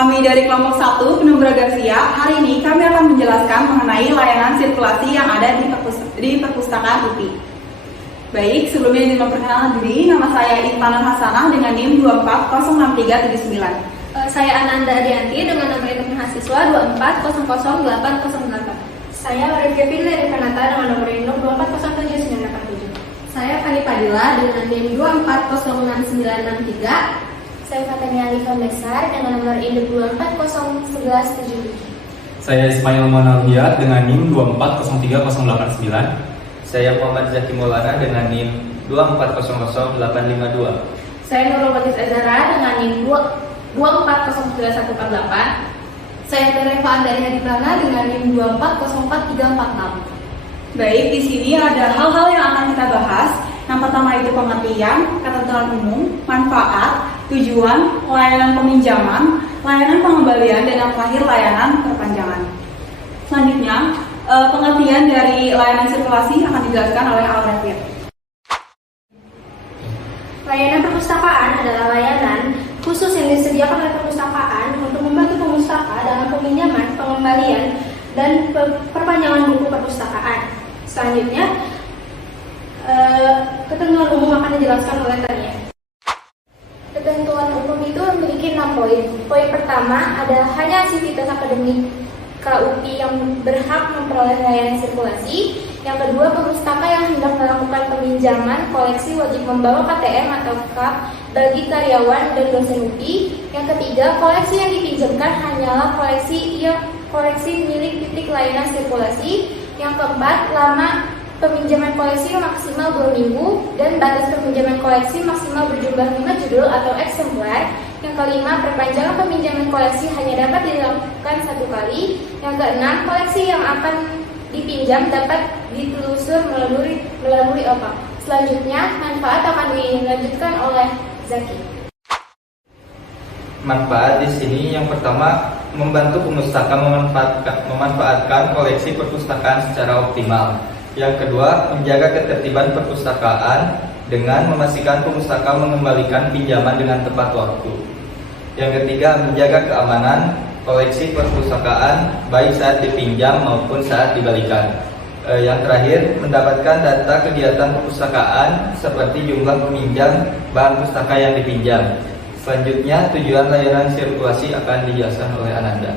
Kami dari kelompok 1 Penumbra Garcia, hari ini kami akan menjelaskan mengenai layanan sirkulasi yang ada di perpustakaan UPI. Baik, sebelumnya izin memperkenalkan diri, nama saya Intanur Hasanah dengan NIM 2406379. Saya Ananda Adianti dengan nomor induk mahasiswa 2400808. Saya Rifki dari Kanata dengan nomor induk 2407987. Saya Fani Padilla dengan NIM 2406963. Saya Fatania Alifa Besar dengan nomor induk 2401177. Saya Ismail Monalbiat dengan NIM 2403089. Saya Muhammad Zaki Maulana dengan NIM 2400852. Saya Nurul Batis Azhara dengan NIM 2409148. Saya Tereva Andari Hadiprana dengan NIM 2404346. Baik, di sini ada hal-hal yang akan kita bahas. Yang pertama itu pengertian, ketentuan umum, manfaat, tujuan, layanan peminjaman, layanan pengembalian, dan yang terakhir layanan perpanjangan. Selanjutnya, pengertian dari layanan sirkulasi akan dijelaskan oleh Al-Rafir. Layanan perpustakaan adalah layanan khusus yang disediakan oleh perpustakaan untuk membantu pemustaka dalam peminjaman, pengembalian, dan perpanjangan buku perpustakaan. Selanjutnya, ketentuan umum akan dijelaskan oleh Tania. Ketentuan umum itu memiliki 6 poin. Poin pertama adalah hanya sivitas akademik KUPI yang berhak memperoleh layanan sirkulasi. Yang kedua, pemustaka yang hendak melakukan peminjaman koleksi wajib membawa KTM atau KAP bagi karyawan dan dosen UPI. Yang ketiga, koleksi yang dipinjamkan hanyalah koleksi milik titik layanan sirkulasi. Yang keempat, lama peminjaman koleksi maksimal 2 minggu dan batas peminjaman koleksi maksimal berjumlah 5 judul atau eksemplar. Yang kelima, perpanjangan peminjaman koleksi hanya dapat dilakukan 1 kali. Yang keenam, koleksi yang akan dipinjam dapat ditelusur melalui OPAP. Selanjutnya, manfaat akan dilanjutkan oleh Zaki. Manfaat di sini yang pertama, membantu pemustaka memanfaatkan koleksi perpustakaan secara optimal. Yang kedua, menjaga ketertiban perpustakaan dengan memastikan pemustaka mengembalikan pinjaman dengan tepat waktu. Yang ketiga, menjaga keamanan koleksi perpustakaan baik saat dipinjam maupun saat dibalikan. Yang terakhir, mendapatkan data kegiatan perpustakaan seperti jumlah peminjam bahan pustaka yang dipinjam. Selanjutnya, tujuan layanan sirkulasi akan dijelaskan oleh Ananda.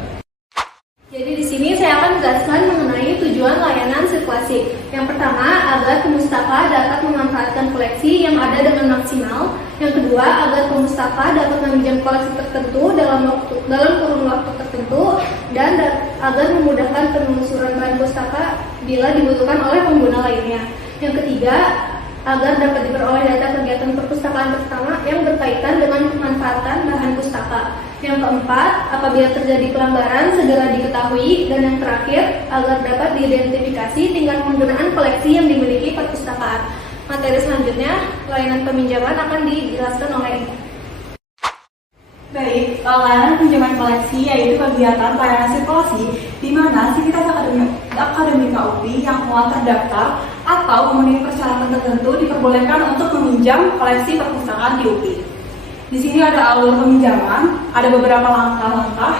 Jadi di sini saya akan menjelaskan mengenai tujuan layanan sirkulasi. Yang pertama, agar pemustaka dapat memanfaatkan koleksi yang ada dengan maksimal. Yang kedua, agar pemustaka dapat meminjam koleksi tertentu dalam kurun waktu tertentu dan agar memudahkan penelusuran bahan pustaka bila dibutuhkan oleh pengguna lainnya. Yang ketiga, agar dapat diperoleh data kegiatan perpustakaan pertama yang berkaitan dengan pemanfaatan bahan pustaka. Yang keempat, apabila terjadi pelanggaran segera diketahui. Dan yang terakhir, agar dapat diidentifikasi tingkat penggunaan koleksi yang dimiliki perpustakaan. Materi selanjutnya, layanan peminjaman akan dijelaskan oleh Ida. Baik, layanan pinjaman koleksi yaitu kegiatan layanan sirkulasi di mana sivitas akademik UPI yang telah terdaftar atau memenuhi persyaratan tertentu diperbolehkan untuk meminjam koleksi perpustakaan di UPI. Di sini ada alur peminjaman, ada beberapa langkah-langkah.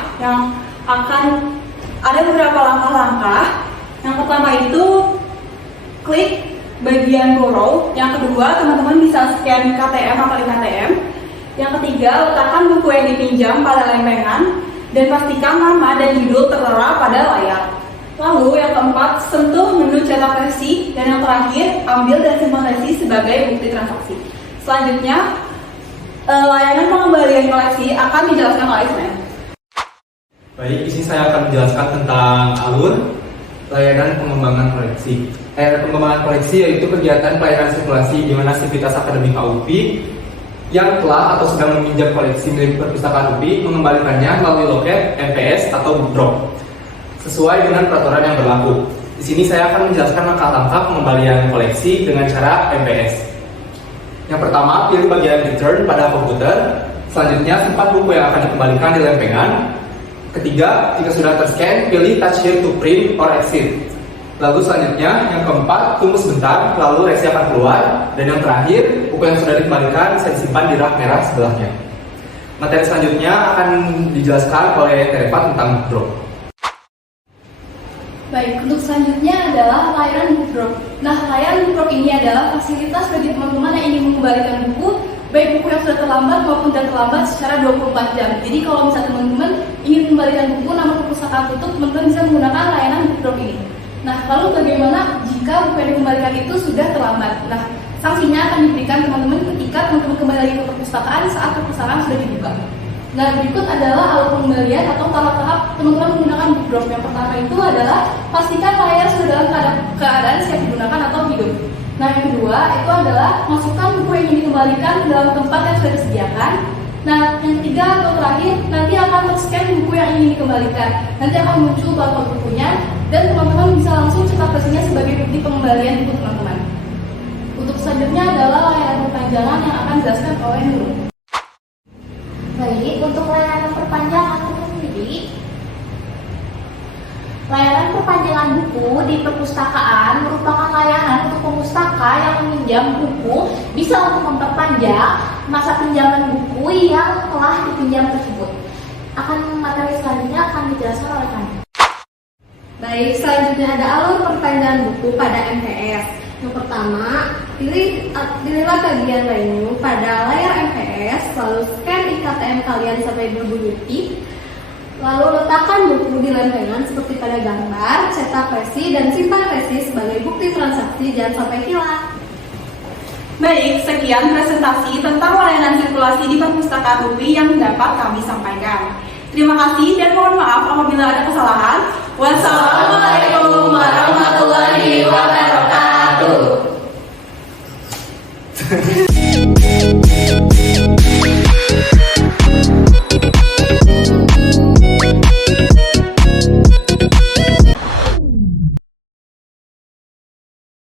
Yang pertama itu klik bagian borrow. Yang kedua, teman-teman bisa scan KTM atau e-KTM. Yang ketiga, letakkan buku yang dipinjam pada lempengan dan pastikan nama dan judul tertera pada layar. Lalu yang keempat, sentuh menu cetak resi. Dan yang terakhir, ambil dan simpan resi sebagai bukti transaksi. Selanjutnya, layanan pengembalian koleksi akan dijelaskan oleh Ismail. Baik, di sini saya akan menjelaskan tentang alur layanan pengembangan koleksi. Layanan pengembangan koleksi yaitu kegiatan pelayanan sirkulasi di mana sivitas akademik UPI yang telah atau sedang meminjam koleksi milik perpustakaan UPI mengembalikannya melalui loket, MPS, atau drop sesuai dengan peraturan yang berlaku. Di sini saya akan menjelaskan langkah-langkah pengembalian koleksi dengan cara MPS. Yang pertama, pilih bagian return pada komputer. Selanjutnya, simpan buku yang akan dikembalikan di lempengan. Ketiga, jika sudah terscan, pilih touch here to print or exit. Lalu selanjutnya, yang keempat, tunggu sebentar, lalu resi akan keluar. Dan yang terakhir, buku yang sudah dikembalikan bisa disimpan di rak merah sebelahnya. Materi selanjutnya akan dijelaskan oleh Tereva tentang book drop. Baik, untuk selanjutnya adalah layanan book drop. Nah, layanan book drop ini adalah fasilitas bagi teman-teman yang ingin mengembalikan buku, baik buku yang sudah terlambat maupun tidak terlambat secara 24 jam. Jadi kalau misalnya teman-teman ingin mengembalikan buku namun perpustakaan tutup, teman-teman bisa menggunakan layanan book drop ini. Nah, lalu bagaimana jika buku yang dikembalikan itu sudah terlambat? Nah, sanksinya akan diberikan teman-teman ketika teman-teman kembali lagi ke perpustakaan saat perpustakaan sudah dibuka. Nah, berikut adalah alur pengembalian atau tahap-tahap teman-teman menggunakan book drop. Yang pertama itu adalah pastikan layar sudah dalam keadaan siap digunakan atau hidup. Nah, yang kedua itu adalah masukkan buku yang ingin dikembalikan ke dalam tempat yang sudah disediakan. Nah, yang ketiga atau terakhir, nanti akan ter-scan buku yang ingin dikembalikan. Nanti akan muncul barcode bukunya dan teman-teman bisa langsung cetak resinya sebagai bukti pengembalian buku teman-teman. Untuk selanjutnya adalah layanan perpanjangan yang akan dijelaskan oleh Nurul. Baik, untuk layanan perpanjangan sendiri, layanan perpanjangan buku di perpustakaan merupakan layanan untuk pemustaka yang meminjam buku bisa untuk memperpanjang masa pinjaman buku yang telah dipinjam tersebut. Materi selanjutnya akan dijelaskan oleh kami. Baik, selanjutnya ada alur perpanjangan buku pada MPS. Yang pertama, pilihlah bagian menu pada layar MPS, lalu scan IKTM kalian sampai berbunyi tip, lalu letakkan buku di lempengan seperti pada gambar, cetak resi, dan simpan resi sebagai bukti transaksi, jangan sampai hilang. Baik, sekian presentasi tentang layanan sirkulasi di perpustakaan UPI yang dapat kami sampaikan. Terima kasih dan mohon maaf apabila ada kesalahan. Wassalamualaikum warahmatullahi wabarakatuh.